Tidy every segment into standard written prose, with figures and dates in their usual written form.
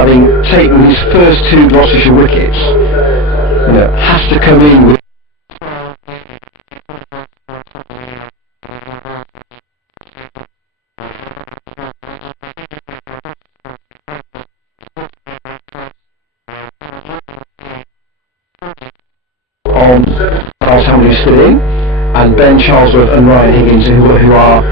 having taken his first 2 Gloucestershire wickets, has to come in with on Charles Hammond, who's still in, and Ben Charlesworth and Ryan Higgins, who are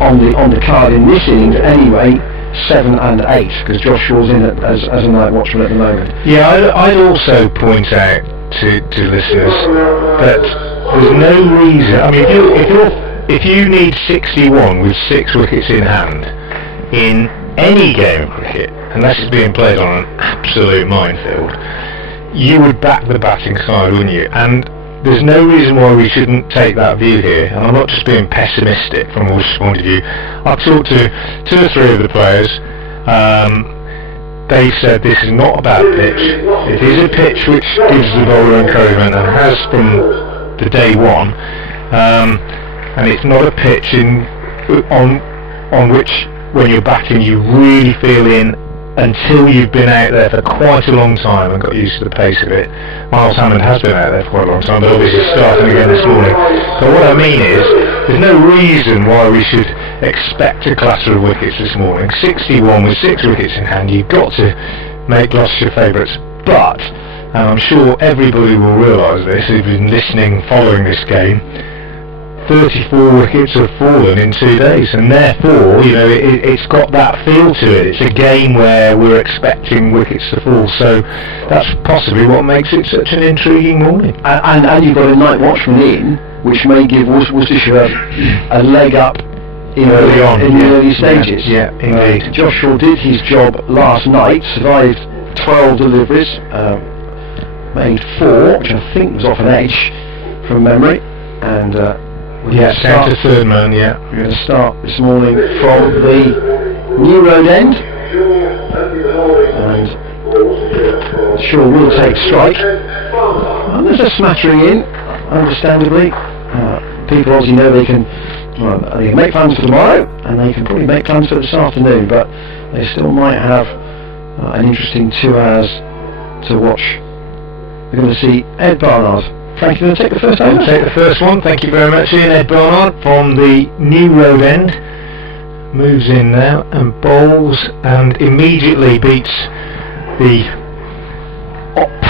on the card in this innings anyway, 7 and 8, because Josh Shaw's in as a night watchman at the moment. Yeah, I'd also point out to listeners that there's no reason. I mean, if you need 61 with 6 wickets in hand in any game of cricket, unless it's being played on an absolute minefield, you would back the batting side, wouldn't you? And there's no reason why we shouldn't take that view here. And I'm not just being pessimistic from a Worcestershire point of view. I've talked to 2 or 3 of the players. They said this is not a bad pitch. It is a pitch which gives the bowler encouragement, and has from the day one. And it's not a pitch on which, when you're batting, you really feel in until you've been out there for quite a long time and got used to the pace of it. Miles Hammond has been out there for quite a long time, but obviously starting again this morning. So what I mean is, there's no reason why we should expect a clatter of wickets this morning. 61 with 6 wickets in hand, you've got to make Gloucestershire favourites. But, and I'm sure everybody will realise this who's been listening, following this game, 34 wickets have fallen in 2 days, and therefore, it's got that feel to it. It's a game where we're expecting wickets to fall, so that's possibly what makes it such an intriguing morning. And you've got a night watchman in, which may give Worcestershire a leg up in the early stages. Yeah, indeed. Josh Shaw did his job last night, survived 12 deliveries, made 4, which I think was off an edge from memory, and down to 3rd man, yeah. We're going to start this morning from the New Road end, and Shaw will take strike. And there's a smattering in, understandably. People obviously know they can make plans for tomorrow, and they can probably make plans for this afternoon, but they still might have an interesting 2 hours to watch. We're going to see Ed Barnard. Frank, you going to take the first over? I'll take the first one. Thank you very much, Ian. Ed Barnard from the New Road end moves in now and bowls, and immediately beats the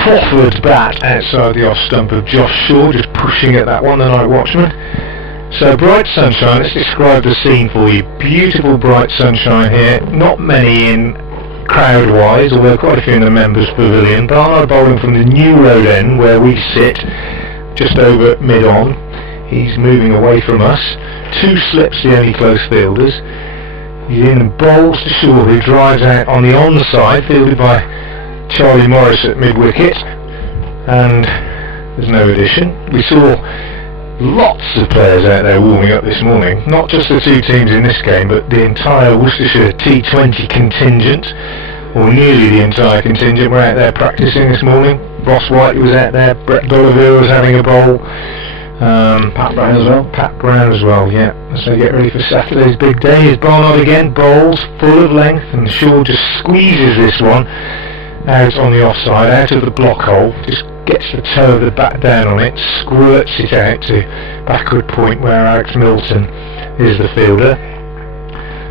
proffered bat outside the off stump of Josh Shaw, just pushing at that one, the night watchman. So bright sunshine. Let's describe the scene for you. Beautiful bright sunshine here. Not many in crowd-wise, although quite a few in the members' pavilion. Barnard bowling from the New Road end, where we sit, just over mid-on. He's moving away from us. 2 slips, the only close fielders. He's in and bowls to Shaw, who drives out on the onside, fielded by Charlie Morris at mid-wicket. And there's no addition. We saw lots of players out there warming up this morning, not just the 2 teams in this game, but the entire Worcestershire T20 contingent, or nearly the entire contingent, were out there practising this morning. Ross Whiteley was out there, Brett Gulliver was having a bowl, Pat Brown as well, yeah. So get ready for Saturday's big day. Here's Barnard again, bowls full of length, and Shaw just squeezes this one out on the offside, out of the block hole, just gets the toe of the bat down on it, squirts it out to backward point where Alex Milton is the fielder.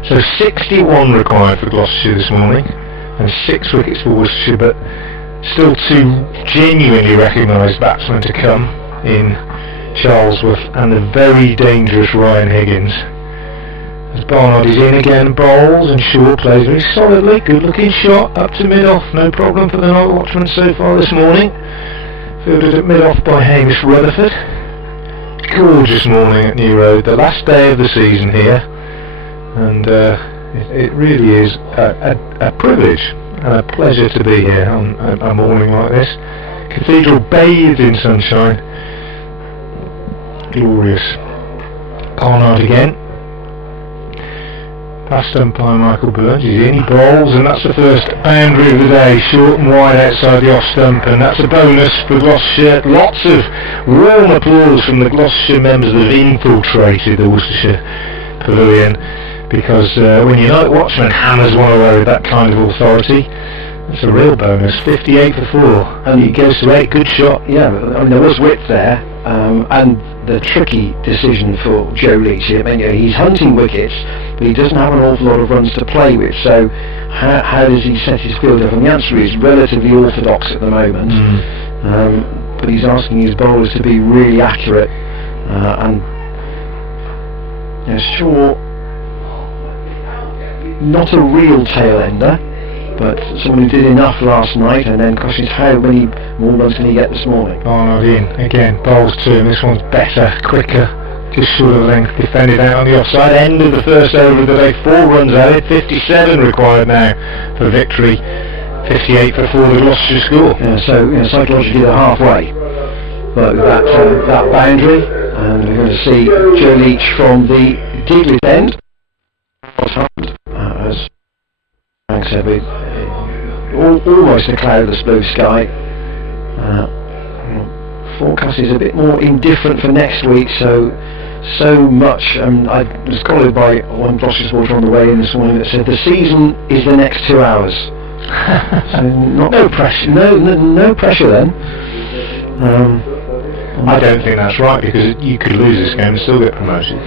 So 61 required for Gloucestershire this morning, and 6 wickets for Worcestershire, but still 2 genuinely recognised batsmen to come in Charlesworth and the very dangerous Ryan Higgins. As Barnard is in again, bowls, and Shaw plays very solidly. Good looking shot up to mid-off, no problem for the night watchman so far this morning. Fielded at mid-off by Hamish Rutherford. Gorgeous morning at New Road, the last day of the season here, and it really is a privilege and a pleasure to be here on a morning like this. Cathedral bathed in sunshine. Glorious. Barnard again. Past umpire Michael Burns, he's in, he bowls, and that's the first boundary of the day, short and wide outside the off stump, and that's a bonus for Gloucestershire. Lots of warm applause from the Gloucestershire members that have infiltrated the Worcestershire pavilion. because when your night watchman hammers one away with that kind of authority, it's a real bonus. 58 for 4, and he goes to 8. Good shot. Yeah, I mean, there was width there, and the tricky decision for Joe Leach. I mean, he's hunting wickets, but he doesn't have an awful lot of runs to play with. So, how does he set his field up? And the answer is relatively orthodox at the moment. But he's asking his bowlers to be really accurate, and sure, not a real tail ender, but someone who did enough last night, and then questions how many more runs can he get this morning. Barnard in again, bowls 2, and this one's better, quicker, just short of length, defended out on the offside. End of the first over of the day, 4 runs added, 57 required now for victory. 58 for 4, the Gloucestershire score. Yeah, so psychologically they're halfway. But with that boundary, and we're going to see Joe Leach from the deepest end. As Frank said, with almost a cloudless blue sky. Forecast is a bit more indifferent for next week, so much. I was quoted by one Gloucestershire supporter on the way in this morning that said the season is the next 2 hours. So no pressure. No pressure then. I don't think that's right, because you could lose this game and still get promoted.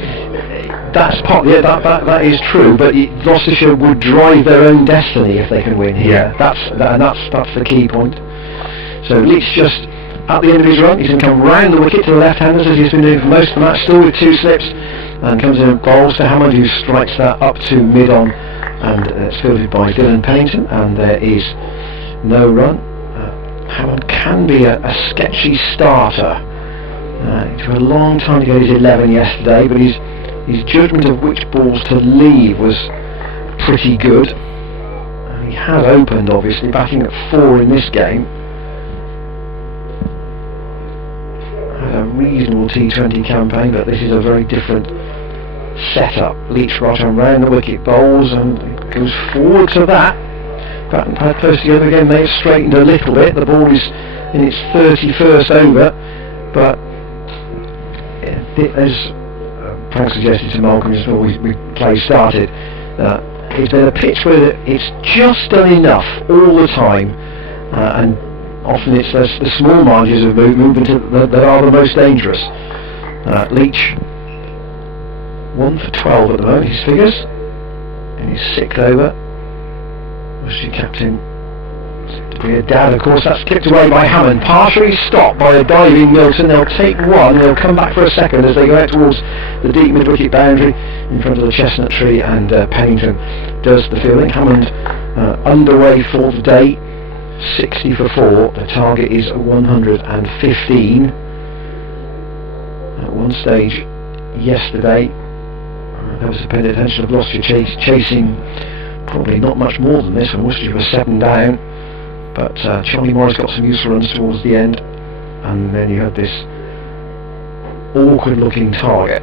That's that is true, but Gloucestershire would drive their own destiny if they can win here. Yeah. That's the key point. So Leach just at the end of his run, he's going to come round the wicket to the left-handers as he's been doing for most of the match, still with 2 slips, and comes in and bowls to Hammond, who strikes that up to mid-on, and it's fielded by Dylan Pennington, and there is no run. Hammond can be a sketchy starter. It took a long time to get his 11 yesterday, but his judgment of which balls to leave was pretty good. He has opened, obviously, batting at 4 in this game. Had a reasonable T20 campaign, but this is a very different setup. Leach right on round the wicket, bowls and goes forward to that. Bat and pad close together again. They've straightened a little bit. The ball is in its 31st over, but as Frank suggested to Malcolm just before we play started, it's been a pitch where it's just done enough all the time, and often it's the small margins of movement that are the most dangerous. Leach 1 for 12 at the moment, his figures, in his 6th over. Worcestershire captain to be a dad, of course. That's kicked away by Hammond, partially stopped by a diving Milton. They'll take one, they'll come back for a second as they go out towards the deep mid-wicket boundary in front of the chestnut tree, and Pennington does the fielding. Hammond underway for the day, 60 for 4. The target is 115. At one stage yesterday, there was a paid attention of Gloucestershire chasing probably not much more than this, and Worcestershire was 7 down, but Charlie Morris got some useful runs towards the end, and then you had this awkward looking target.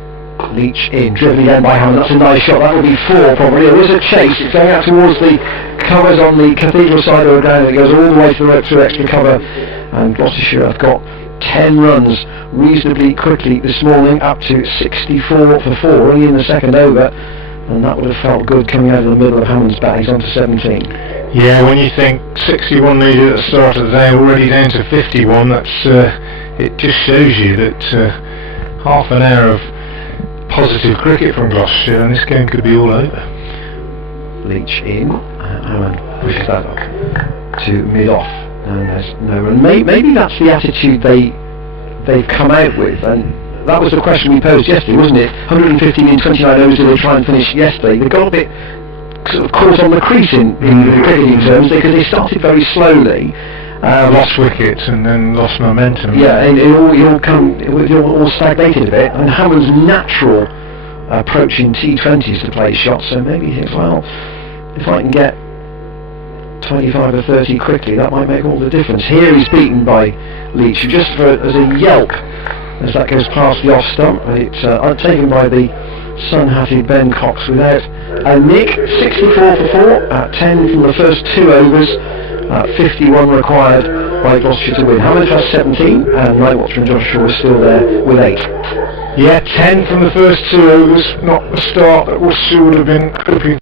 Leach in, driven again by Hammond. That's a nice shot. That will be 4 probably. There is a chase. It's going out towards the covers on the Cathedral side of the ground. It goes all the way through extra cover, and Gloucestershire have got 10 runs reasonably quickly this morning, up to 64 for 4 only in the 2nd over, and that would have felt good coming out of the middle of Hammond's bat. He's on to 17. Yeah, when you think 61 needed at the start of the day, already down to 51, that's it just shows you that half an hour of positive cricket from Gloucestershire and this game could be all over. Leach in, Hammond pushes that up to mid-off, and there's no run. Maybe that's the attitude they've come out with, and that was the question we posed yesterday, wasn't it? 115 in 29 overs, did they try and finish yesterday? They got a bit sort of caught on the crease in cricketing terms, because they started very slowly. Lost wickets and then lost momentum. Yeah, it all stagnated a bit. And Hammond's natural approach in T20s to play shots, so maybe he thinks, well, if I can get 25 or 30 quickly, that might make all the difference. Here he's beaten by Leach, just as a yelp, as that goes past the off stump. It's taken by the sun-hatted Ben Cox without a nick. 64 for 4 at 10 from the first 2 overs. 51 required by Gloucestershire to win. Hammond has 17, and Night Watchman Josh Shaw is still there with 8. Yeah, 10 from the first 2 overs, not the start that Worcestershire would have been hoping.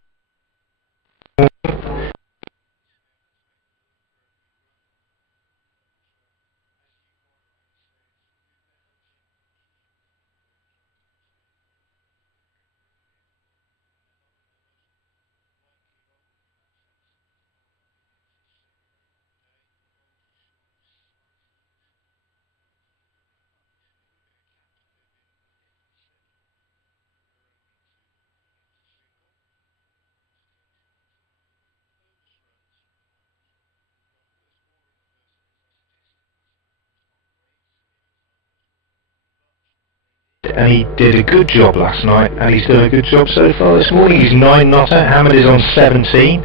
And he did a good job last night, and he's done a good job so far this morning. He's 9 knotter, Hammond is on 17,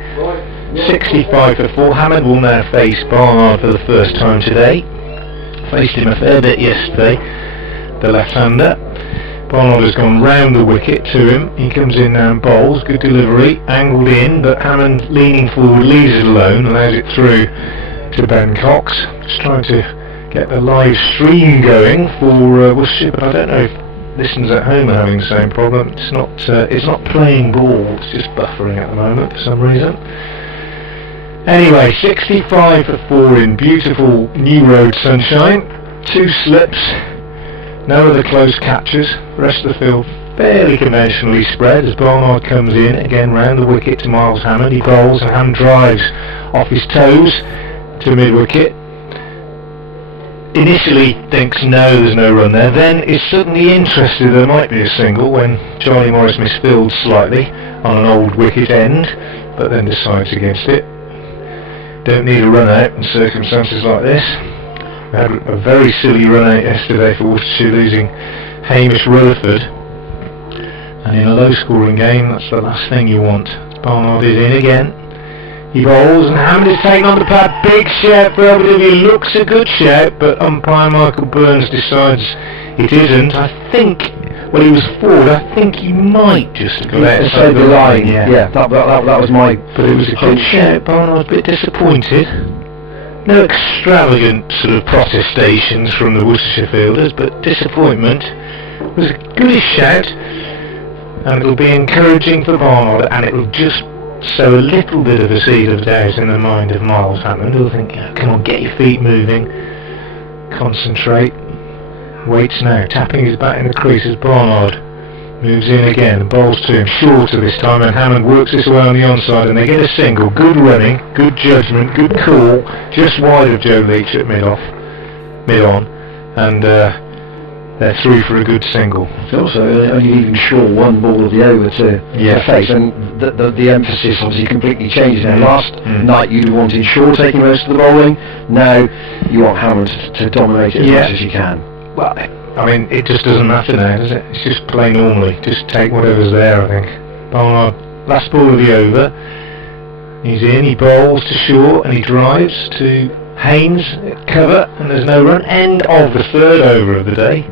65 for 4. Hammond will now face Barnard for the first time today. Faced him a fair bit yesterday, the left-hander. Barnard has gone round the wicket to him. He comes in now and bowls, good delivery, angled in, but Hammond leaning forward leaves it alone, allows it through to Ben Cox. Just trying to get the live stream going for Worcestershire, but I don't know if listeners at home are having the same problem. It's not playing ball, it's just buffering at the moment for some reason. Anyway, 65 for 4 in beautiful New Road sunshine. 2 slips, no other close catches. The rest of the field fairly conventionally spread as Barnard comes in again round the wicket to Miles Hammond. He bowls and Hammond drives off his toes to mid wicket. Initially thinks no, there's no run there, then is suddenly interested there might be a single when Charlie Morris misfields slightly on an old wicket end, but then decides against it. Don't need a run out in circumstances like this. We had a very silly run out yesterday for Worcestershire, losing Hamish Rutherford, and in a low scoring game that's the last thing you want. Barnard is in again. He bowls and Hammond is taken on the pad. Big shout for LBW. Looks a good shout, but umpire Michael Burns decides it isn't. I think, well, he was forward. I think he might just have got outside the line. Yeah, that was my. But it was a good shout. Barnard's a bit disappointed. No extravagant sort of protestations from the Worcestershire fielders, but disappointment. It was a goodish shout, and it'll be encouraging for Barnard, and it'll just sow a little bit of a seed of doubt in the mind of Miles Hammond, who'll think, come on, get your feet moving, concentrate. Waits now, tapping his bat in the crease as Barnard moves in again and bowls to him, shorter this time, and Hammond works this way on the onside and they get a single. Good running, good judgment, good call, just wide of Joe Leach at mid-on, and they're through for a good single. It's also only leaving Shaw 1 ball of the over to face, and the emphasis obviously completely changes now. Last night you wanted Shaw taking most of the bowling, now you want Hammond to dominate it as much as you can. Well, I mean, it just doesn't matter now, does it? It's just play normally, just take whatever's there, I think. Barnard, last ball of the over, he's in, he bowls to Shaw and he drives to Haynes at cover, and there's no run. End of the 3rd over of the day.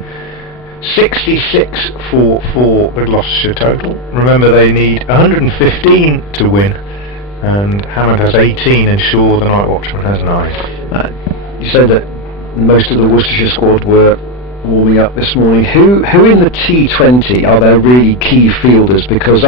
66 for 4 with Gloucestershire total. Remember, they need 115 to win, and Hammond has 18 and Shaw, the night watchman, has 9. You said that most of the Worcestershire squad were warming up this morning. Who in the T20 are their really key fielders? Because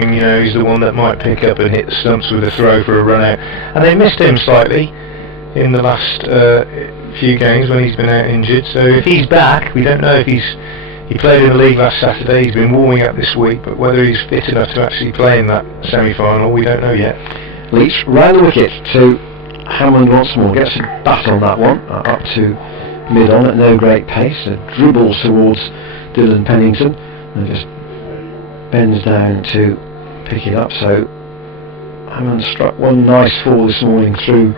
You know, he's the one that might pick up and hit the stumps with a throw for a run out. And they missed him slightly in the last few games when he's been out injured. So if he's back, we don't know if he played in the league last Saturday. He's been warming up this week, but whether he's fit enough to actually play in that semi-final, we don't know yet. Leach round the wicket to Hammond once more. Gets a bat on that one, up to mid-on at no great pace. Dribbles towards Dylan Pennington and just bends down to pick it up. So Hammond struck one nice fall this morning through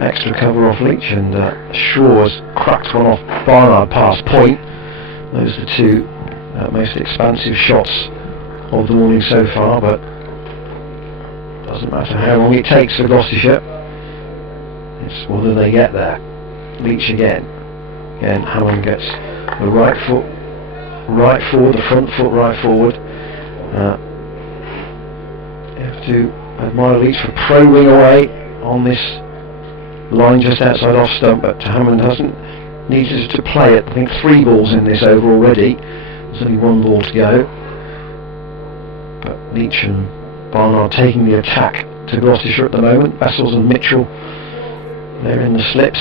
extra cover off Leach, and Shaw has cracked one off Barnard past point. Those are the two most expansive shots of the morning so far, but doesn't matter how long it takes for Gloucestershire, it's whether they get there. Leach again. Again, Hammond gets the right foot right forward, the front foot right forward. You have to admire Leach for probing away on this line just outside off stump, but Hammond hasn't needed to play it. I think 3 balls in this over already. There's only 1 ball to go. But Leach and Barnard taking the attack to Gloucestershire at the moment. Bessels and Mitchell, they're in the slips.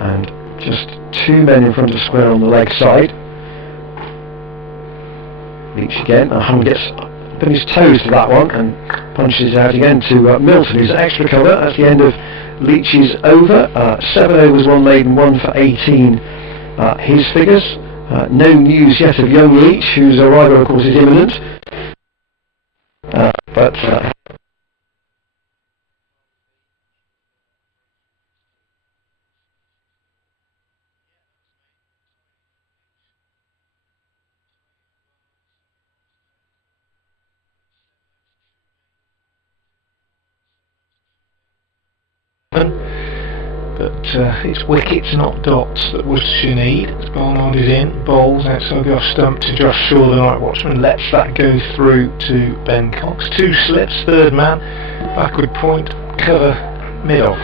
And just 2 men in front of square on the leg side. Leach again. Hammond gets up on his toes to that one and punches out again to Milton, who's extra cover. That's the end of Leach's over. 7 overs, 1 maiden, 1 for 18. His figures. No news yet of young Leach, whose arrival of course is imminent. But it's wickets, not dots, that Worcestershire need. Barnard is in, bowls outside the off stump to Josh Shaw, the night watchman, lets that go through to Ben Cox. 2 slips, third man, backward point, cover, mid-off.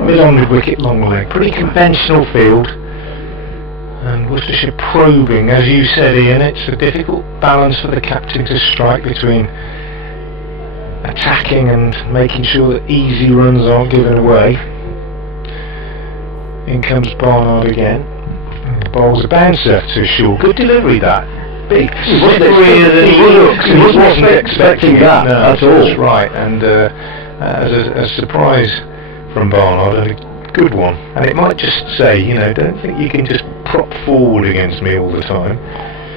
Mid-on with wicket, long leg. Pretty conventional field. And Worcestershire probing, as you said Ian, it's a difficult balance for the captain to strike between attacking and making sure that easy runs aren't given away. In comes Barnard again. Bowls a bouncer to Shaw. Good delivery that. Big, slipperier than he looks. He wasn't expecting that at all. That's right, and as a surprise from Barnard, and a good one. And it might just say, you know, don't think you can just prop forward against me all the time.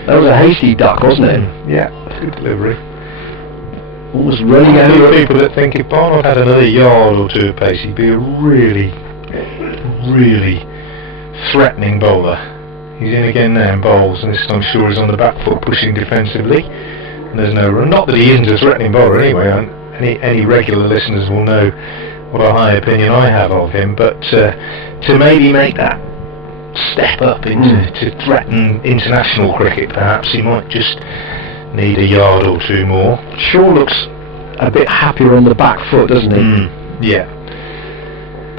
That was a hasty duck, wasn't it? Yeah, good delivery. Almost running There over are people that think if Barnard had another yard or 2 of pace, he'd be a really threatening bowler. He's in again now and bowls, and this time Shaw is on the back foot pushing defensively, and there's no run. Not that he isn't a threatening bowler anyway. Any regular listeners will know what a high opinion I have of him, but to maybe make that step up to threaten international cricket, perhaps he might just need a yard or 2 more. Shaw looks a bit happier on the back foot, doesn't he? Yeah.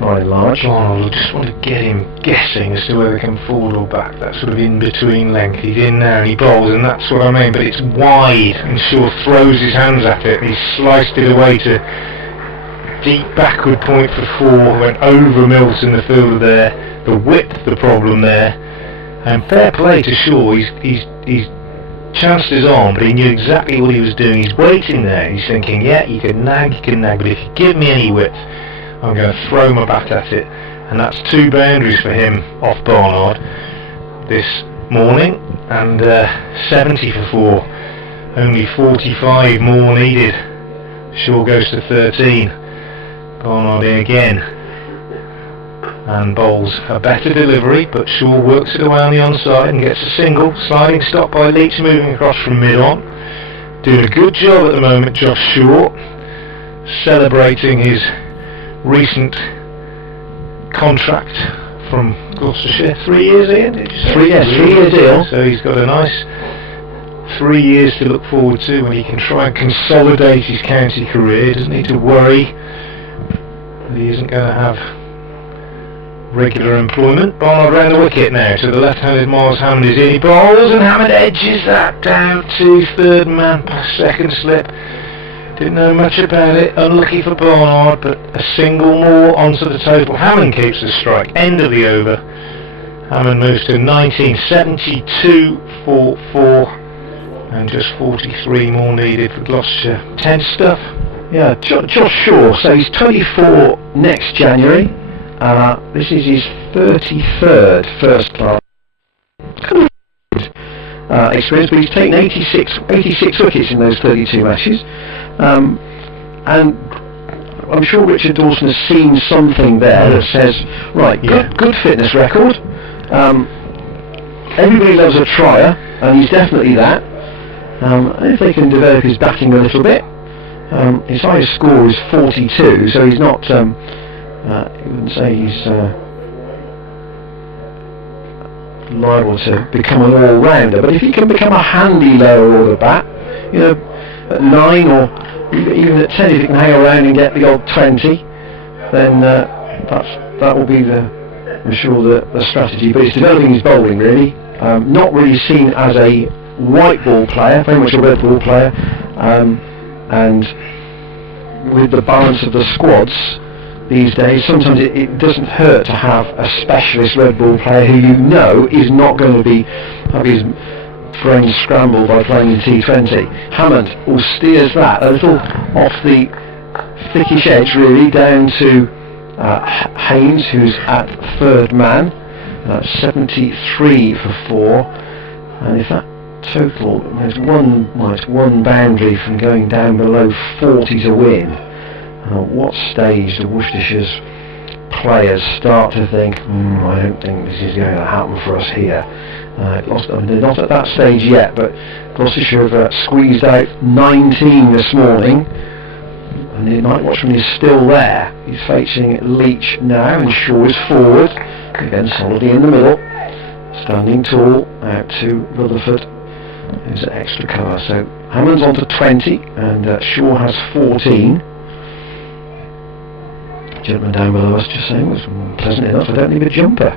By and large. I just want to get him guessing as to whether he can forward or back. That sort of in-between length. He's in now and he bowls, and that's what I mean, but it's wide, and Shaw throws his hands at it. He's sliced it away to deep backward point for 4, went over Milton, the fielder there. The width, the problem there. And fair play to Shaw. He's chanced his arm, but he knew exactly what he was doing. He's waiting there. He's thinking, yeah, you can nag, but if you give me any width, I'm going to throw my bat at it. And that's 2 boundaries for him off Barnard this morning, and 70 for 4. Only 45 more needed. Shaw goes to 13. Barnard in again. And bowls a better delivery, but Shaw works it away on the onside and gets a single. Sliding stop by Leach, moving across from mid-on. Doing a good job at the moment, Josh Shaw. Celebrating his recent contract from Gloucestershire. 3 years, Ian, did you say? 3 year deal. So he's got a nice 3 years to look forward to when he can try and consolidate his county career. He doesn't need to worry that he isn't going to have regular employment. Barnard round the wicket now to the left-handed Miles Hammond is in. He bowls and Hammond edges that down to third man past second slip. Didn't know much about it. Unlucky for Barnard, but a single more onto the total. Hammond keeps the strike. End of the over. Hammond moves to 1972 for 4, and just 43 more needed for Gloucestershire. Tense stuff. Yeah, Josh Shaw, so he's 24 next January. This is his 33rd first class experience, but he's taken 86 wickets in those 32 matches. And I'm sure Richard Dawson has seen something there that says, right, good fitness record. Everybody loves a trier, and he's definitely that. If they can develop his batting a little bit, his highest score is 42, so he's not. You wouldn't say he's liable to become an all-rounder, but if he can become a handy lower order bat, you know, at 9 or even at 10, if he can hang around and get the odd 20, then that will be I'm sure the strategy. But it's developing his bowling really. Not really seen as a white ball player, very much a red ball player, and with the balance of the squads these days, sometimes it doesn't hurt to have a specialist red ball player who you know is not going to be have his brain scrambled by playing in T20. Hammond steers that a little off the thickish edge really down to Haynes, who's at third man, 73 for 4, and if that total, there's one boundary from going down below 40 to win. What stage do Worcestershire's players start to think, I don't think this is going to happen for us here? They're not at that stage yet, but Gloucestershire have squeezed out 19 this morning, and the night watchman is still there. He's facing Leach now, and Shaw is forward, again solidly in the middle, standing tall out to Rutherford, who's an extra cover. So Hammond's on to 20, and Shaw has 14. Gentleman down below us just saying it was pleasant enough, I don't need a jumper.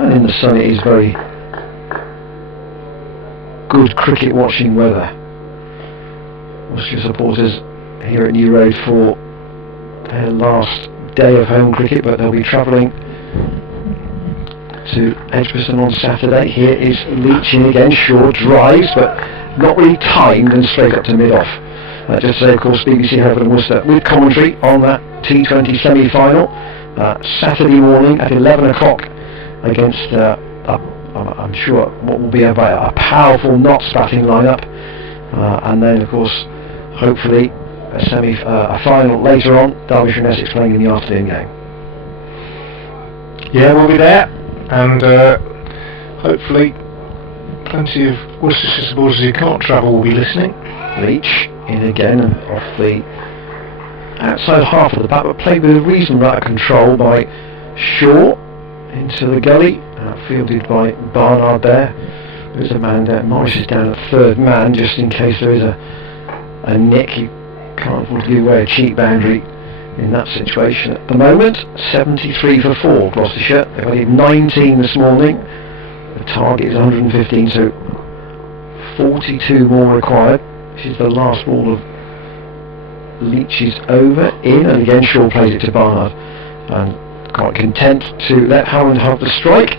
And in the sun it is very good cricket watching weather. Worcestershire supporters here at New Road for their last day of home cricket, but they'll be travelling to Edgbaston on Saturday. Here is Leach in again. Shaw drives, but not really timed, and straight up to mid-off. Just to say, of course, BBC Hereford and Worcester with commentary on that T20 semi-final Saturday morning at 11 o'clock against I'm sure what will be a powerful Notts batting lineup, and then of course hopefully a final later on, Derbyshire and Essex playing in the afternoon game. Yeah, we'll be there, and hopefully plenty of Worcestershire supporters who can't travel will be listening. Leach in again off the outside half of the bat, but played with a reasonable amount of control by Shaw into the gully, fielded by Barnard there. There's a man there. Morris is down at third man just in case there is a nick. You can't afford to give away a cheap boundary in that situation at the moment. 73 for 4 Gloucestershire. They've only 19 this morning. The target is 115, so 42 more required. This is the last ball of Leach's over, in, and again Shaw plays it to Barnard, and quite content to let Hammond have the strike.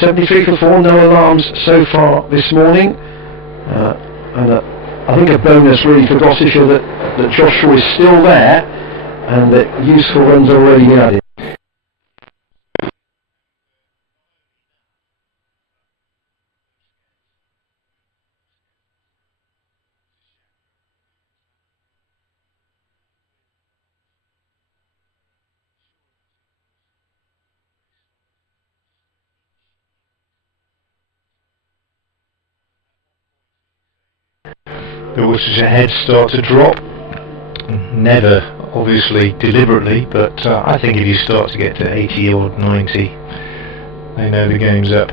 73 for 4, no alarms so far this morning, and I think a bonus really for Gloucestershire that Josh Shaw is still there and that useful runs are already been added. The Worcestershire heads start to drop. Never, obviously, deliberately, but I think if you start to get to 80 or 90, they know the game's up.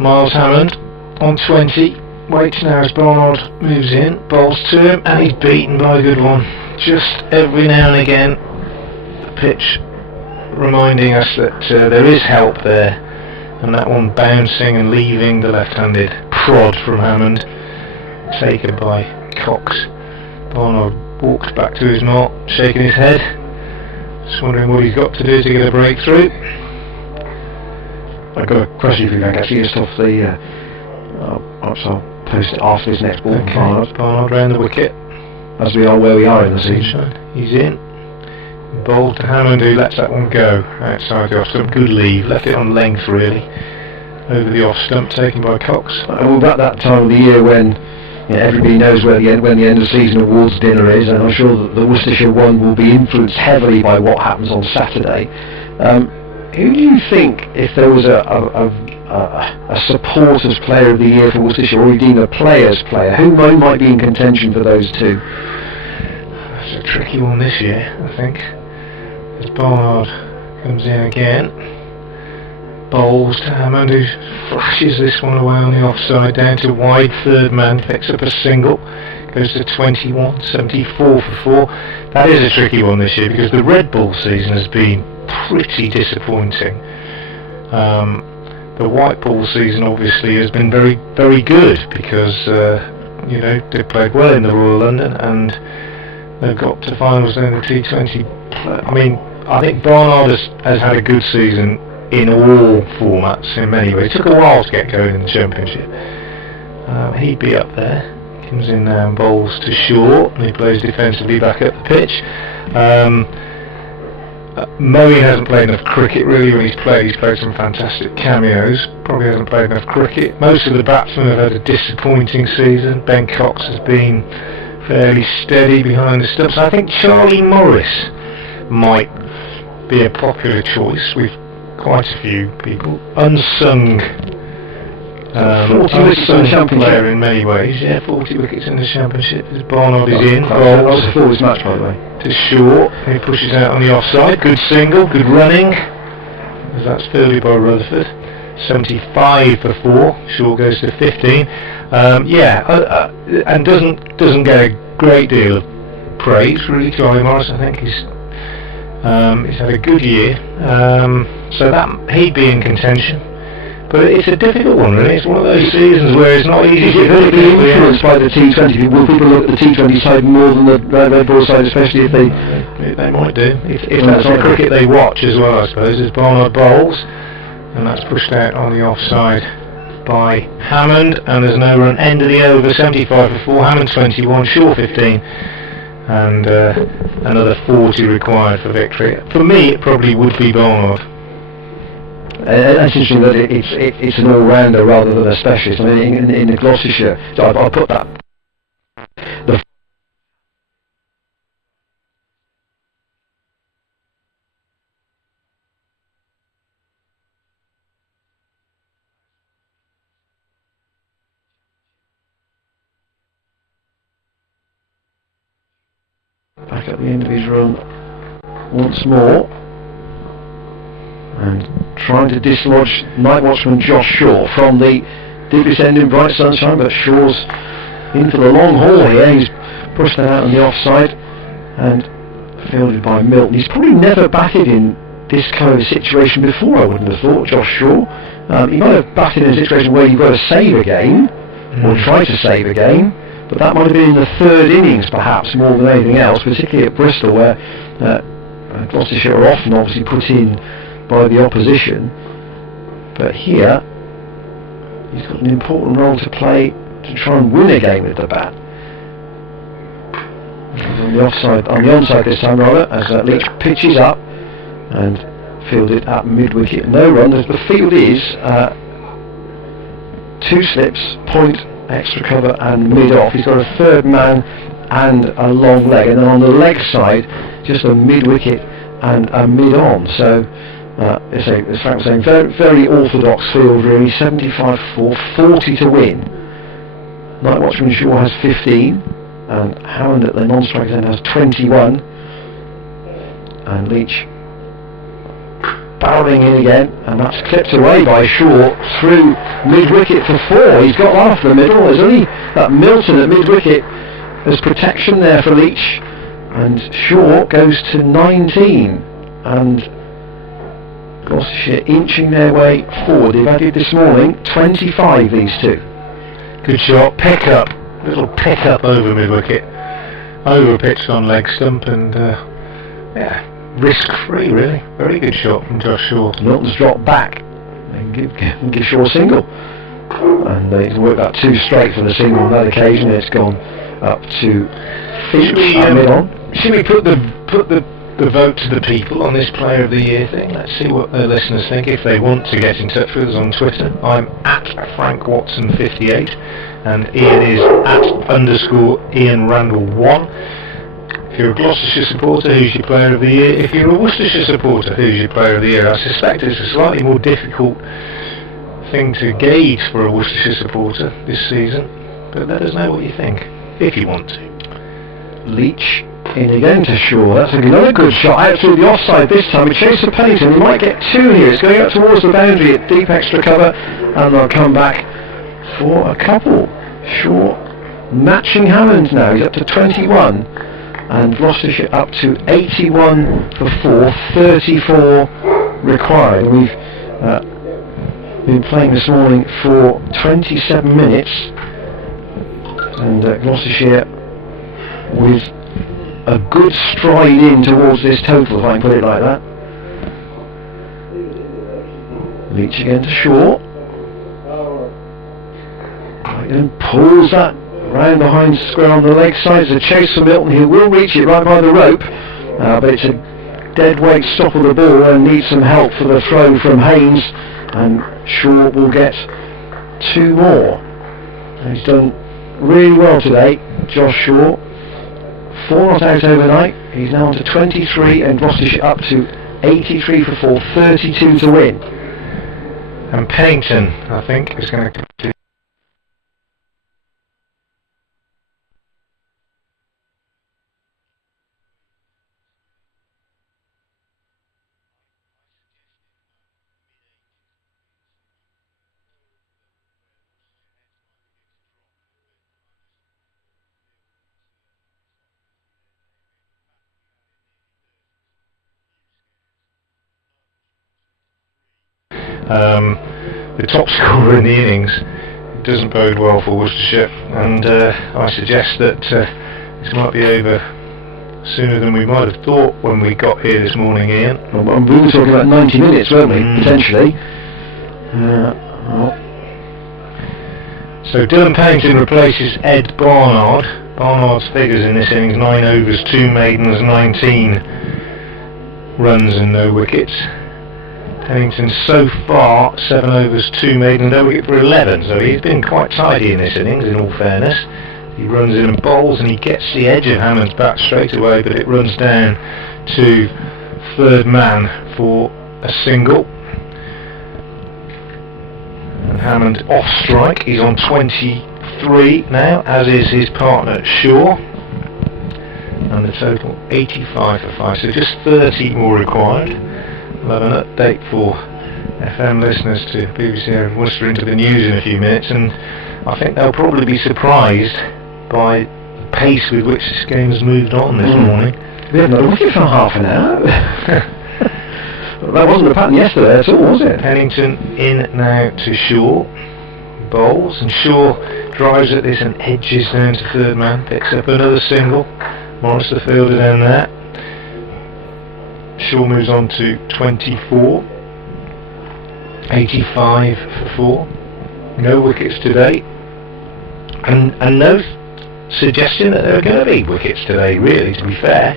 Miles Hammond on 20, waits now as Barnard moves in, bowls to him, and he's beaten by a good one. Just every now and again, the pitch reminding us that there is help there, and that one bouncing and leaving the left-handed prod from Hammond, taken by Cox. Barnard walks back to his mark, shaking his head, just wondering what he's got to do to get a breakthrough. I've got a question for you, actually, just off the I'll post it after this next ball. Okay, Barnard round the wicket, as we are where we are in the season. He's in. Bowled to Hammond, who lets that one go outside the off stump. Good leave, left it on length really, over the off stump, taken by Cox. We're about that time of the year when everybody knows when the end of season awards dinner is, and I'm sure that the Worcestershire one will be influenced heavily by what happens on Saturday. Who do you think, if there was a supporters player of the year for Worcestershire, or indeed a players player, who might be in contention for those two? That's a tricky one this year, I think. As Barnard comes in again, bowls to Hammond, who flashes this one away on the offside, down to wide, third man, picks up a single, goes to 21, 74 for 4. That is a tricky one this year, because the Red Bull season has been pretty disappointing. The White Ball season obviously has been very, very good, because they played well in the Royal London, and they've got to finals in the T20. I mean, I think Barnard has had a good season in all formats in many ways. It took a while to get going in the Championship. He'd be up there. Comes in now and bowls to Shaw, and he plays defensively back up the pitch. Moeen hasn't played enough cricket really when he's played some fantastic cameos. Probably hasn't played enough cricket. Most of the batsmen have had a disappointing season. Ben Cox has been fairly steady behind the stumps. I think Charlie Morris might be a popular choice with quite a few people. Unsung 40 wickets in the Championship player in many ways. Yeah, 40 wickets in the Championship. As Barnard is in. That was before this match, by the way. To Shaw, he pushes out on the offside. Good single, good running. As that's fielded by Rutherford. 75 for 4. Shaw goes to 15. And doesn't get a great deal of praise really. Charlie Morris, I think he's had a good year. So that he'd be in contention. But it's a difficult one, really. It's one of those seasons where it's not easy to be influenced by the T20. Will people look at the T20 side more than the Red Bull side, especially if they might do. If that's the cricket they watch as well, I suppose. As Barnard bowls, and that's pushed out on the offside by Hammond, and there's no run. End of the over, 75 for 4. Hammond 21, Shaw 15, and another 40 required for victory. For me, it probably would be Barnard. That's interesting that it's an all-rounder rather than a specialist. I mean, in the Gloucestershire, so I'll put that. Back at the end of his run once more, and trying to dislodge night watchman Josh Shaw from the deepest end in bright sunshine, but Shaw's in for the long haul here. He's pushed that out on the offside and fielded by Milton. He's probably never batted in this kind of situation before, I wouldn't have thought, Josh Shaw. He might have batted in a situation where you've got to save a game, or try to save a game, but that might have been in the third innings perhaps more than anything else, particularly at Bristol, where Gloucestershire are often obviously put in by the opposition. But here he's got an important role to play to try and win a game with the bat. He's on the onside this time rather, as Leach pitches up and fielded at mid-wicket. No run. The field is 2 slips, point, extra cover and mid-off. He's got a third man and a long leg, and then on the leg side just a mid-wicket and a mid-on. So as Frank was saying, very, very orthodox field really. 75 for 4, 40 to win. Night watchman Shaw has 15, and Hammond at the non-strike end has 21, and Leach barrelling in again, and that's clipped away by Shaw through mid-wicket for 4. He's got one off the middle. There's only that Milton at mid-wicket. There's protection there for Leach, and Shaw goes to 19, and Gloucestershire inching their way forward. They've added this morning 25, these two. Good shot, pick up, little pick up over mid wicket, over pitched on leg stump, and yeah, risk free really. Very good shot from Josh Shaw. Milton's dropped back and give Shaw a single, and he's worked that two straight for the single on that occasion. It's gone up to mid on. Should we put the vote to the people on this Player of the Year thing? Let's see what the listeners think. If they want to get in touch with us on Twitter, I'm at FrankWatson58, and Ian is at _Ian Randall1. If you're a Gloucestershire supporter, who's your Player of the Year? If you're a Worcestershire supporter, who's your Player of the Year? I suspect it's a slightly more difficult thing to gauge for a Worcestershire supporter this season, but let us know what you think, if you want to. Leach in again to Shaw. That's another good shot out through the offside this time. A chase of Pennington. We might get two here. It's going up towards the boundary at deep extra cover, and they'll come back for a couple. Shaw matching Hammond now. He's up to 21, and Gloucestershire up to 81 for 4, 34 required. We've been playing this morning for 27 minutes, and Gloucestershire with a good stride in towards this total, if I can put it like that. Leach again to Shaw. And pulls that round behind square on the leg side. It's a chase for Milton, who will reach it right by the rope, but it's a dead weight stop of the ball and needs some help for the throw from Haynes, and Shaw will get two more. He's done really well today, Josh Shaw. 4 not out overnight. He's now on to 23, and Gloucestershire up to 83 for 4, 32 to win. And Pennington, I think, is going to do. The top scorer in the innings doesn't bode well for Worcestershire, and I suggest that this might be over sooner than we might have thought when we got here this morning, Ian. Well, we were talking about 90 minutes, weren't we, potentially? So Dylan Pennington replaces Ed Barnard. Barnard's figures in this innings: 9 overs, 2 maidens, 19 runs and no wickets. Pennington so far 7 overs, 2 maiden, no wicket for 11, so he's been quite tidy in this innings, in all fairness. He runs in and bowls, and he gets the edge of Hammond's bat straight away, but it runs down to third man for a single. And Hammond off strike. He's on 23 now, as is his partner Shaw, and the total 85 for 5, so just 30 more required. We'll have an update for FM listeners to BBC and Worcester into the news in a few minutes, and I think they'll probably be surprised by the pace with which this game has moved on this morning. We haven't had a wicket for half an hour. That wasn't the pattern yesterday at all, was it? Pennington in now to Shaw, bowls, and Shaw drives at this and edges down to third man, picks up another single. Morris the fielder down there. Shaw moves on to 24, 85 for 4, no wickets today, and no suggestion that there are going to be wickets today, really, to be fair.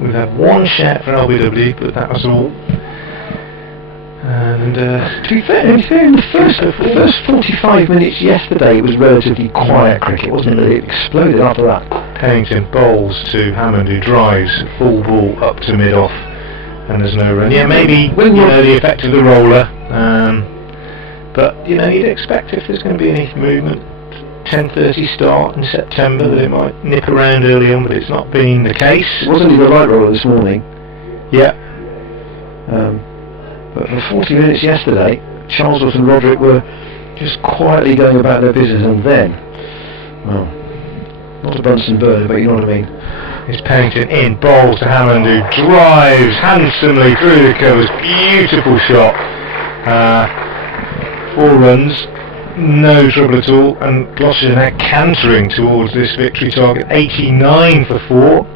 We've had one shout for LBW, but that was all. And to be fair, in the first 45 minutes yesterday, it was relatively quiet cricket, wasn't it? It exploded after that. Pennington bowls to Hammond, who drives full ball up to mid-off, and there's no run. Yeah, maybe the effect of the roller, but you'd expect if there's going to be any movement, 10:30 start in September, that it might nip around early on, but it's not been the case. Wasn't he the right roller this morning? Yeah. But for 40 minutes yesterday, Charlesworth and Roderick were just quietly going about their business, and then, well, not a Bunsen burner, but you know what I mean. Is Pennington in, bowls to Hammond, who drives handsomely through the covers. Beautiful shot. 4 runs, no trouble at all, and Gloucestershire now cantering towards this victory target. 89 for 4.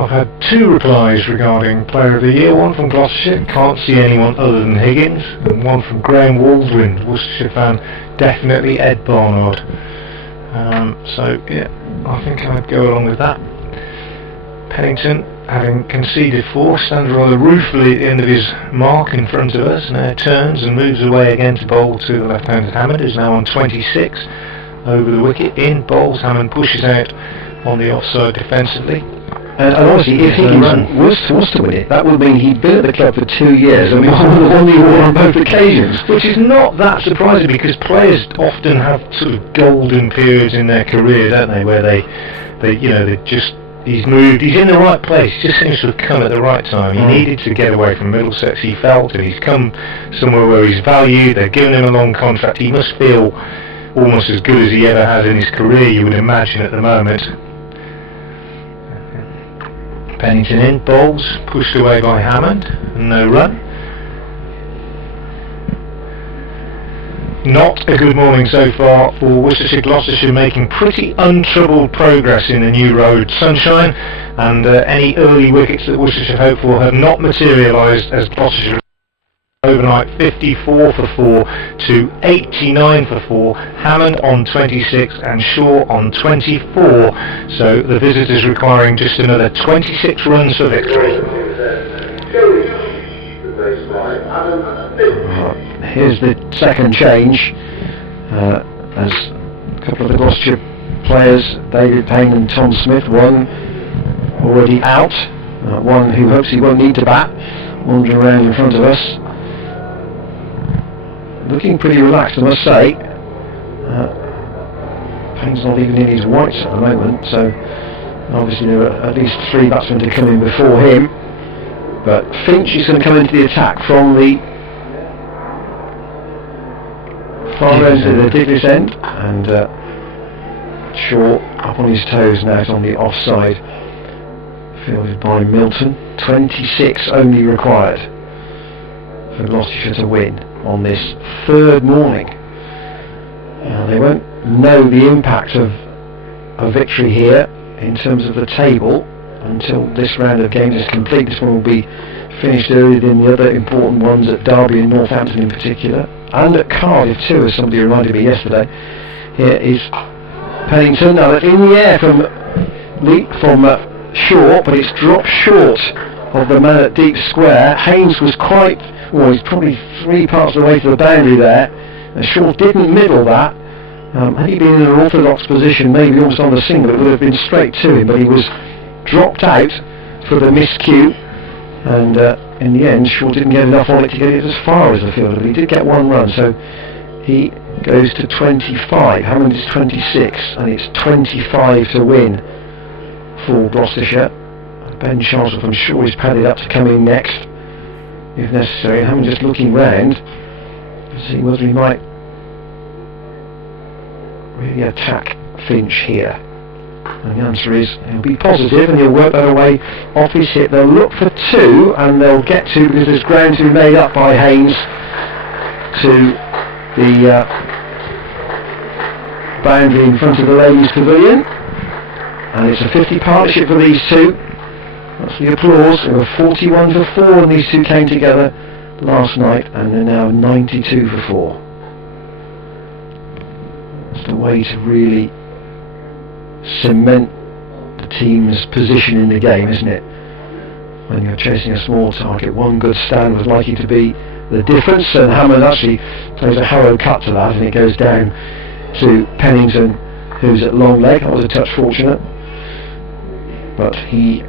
I've had 2 replies regarding Player of the Year, one from Gloucestershire, can't see anyone other than Higgins, and one from Graham Waldwin, Worcestershire fan, definitely Ed Barnard. So yeah, I think I'd go along with that. Pennington, having conceded 4, stands rather ruefully at the end of his mark in front of us, now turns and moves away again to bowl to the left-handed Hammond, who's now on 26, over the wicket, in, bowls, Hammond pushes out on the offside defensively. And honestly, if Higgins was to win it, that would mean he'd been at the club for 2 years and won the award on both occasions. Which is not that surprising, because players often have sort of golden periods in their career, don't they, where they just, he's moved, he's in the right place, he just seems to have come at the right time. He needed to get away from Middlesex, he felt, and he's come somewhere where he's valued, they've given him a long contract, he must feel almost as good as he ever has in his career, you would imagine, at the moment. Pennington in, bowls, pushed away by Hammond, no run. Not a good morning so far for Worcestershire. Gloucestershire making pretty untroubled progress in the new road sunshine, and any early wickets that Worcestershire hoped for have not materialised, as Gloucestershire overnight 54 for 4 to 89 for 4, Hammond on 26 and Shaw on 24, so the visitors requiring just another 26 runs for victory. Here's the second change, as a couple of the Gloucestershire players, David Payne and Tom Smith, one already out, one who hopes he won't need to bat, wandering around in front of us. Looking pretty relaxed, I must say. Payne's not even in his whites at the moment, so obviously there are at least 3 batsmen to come in before him. But Finch is going to come into the attack from the far end to the Digless end, and Shaw up on his toes now, on the offside, fielded by Milton. 26 only required for Gloucestershire to win on this 3rd morning. They won't know the impact of a victory here in terms of the table until this round of games is complete. This one will be finished earlier than the other important ones at Derby and Northampton in particular, and at Cardiff too, as somebody reminded me yesterday. Here is Pennington, now in the air from Shaw, but it's dropped short of the man at deep square. Haynes was he's probably 3 parts of the way to the boundary there. Shaw didn't middle that. Had he been in an orthodox position, maybe almost on the single, it would have been straight to him, but he was dropped out for the miscue, and in the end Shaw didn't get enough on it to get it as far as the fielder, but he did get 1 run, so he goes to 25. Hammond is 26, and it's 25 to win for Gloucestershire. Ben Charlesworth, I'm sure, is padded up to come in next if necessary. Hammond just looking round to see whether he might really attack Finch here, and the answer is he'll be positive and he'll work that away off his hip. They'll look for 2, and they'll get 2 because there's ground to be made up by Haynes to the boundary in front of the ladies' pavilion, and it's a 50 partnership for these 2. That's the applause. There were 41 for 4 and these 2 came together last night, and they're now 92 for 4. It's the way to really cement the team's position in the game, isn't it? When you're chasing a small target, 1 good stand was likely to be the difference, and Hammond actually plays a harrow cut to that, and it goes down to Pennington, who's at long leg. That was a touch fortunate, but he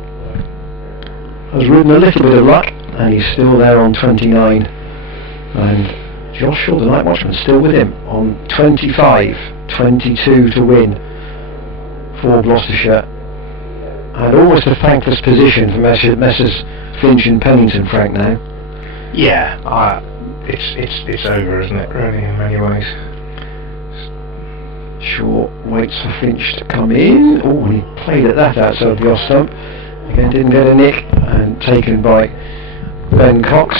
has ridden a little bit of luck, and he's still there on 29, and Josh Shaw, the night watchman, still with him on 25. 22 to win for Gloucestershire, and almost a thankless position for Messrs Finch and Pennington, Frank, now. Yeah, it's over, isn't it, really, in many ways. Shaw waits for Finch to come in. Oh, and he played at that outside the off stump. Again, didn't get a nick, and taken by Ben Cox.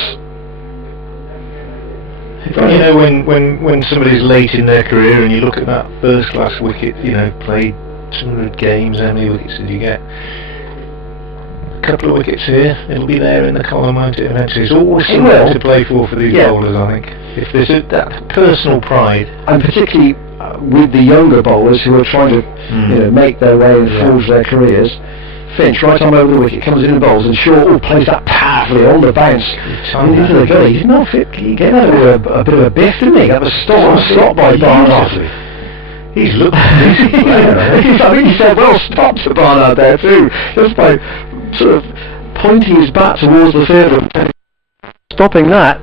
You know, when somebody's late in their career and you look at that first class wicket, you know, played 200 games, how many wickets did you get? A couple of wickets here, it'll be there in the column, won't it, eventually? It's always something to play for these bowlers, I think. If there's that personal pride. And particularly with the younger bowlers who are trying to make their way and forge their careers. Finch, right arm over the wicket, comes in and bowls, and Shaw plays that powerfully on the bounce into the gully. He's not fit. He gave that a bit of a biff, didn't he? That was stopped by Barnard. He's looked decent player. I think he said well stopped to Barnard there too, just by sort of pointing his bat towards the field and stopping that.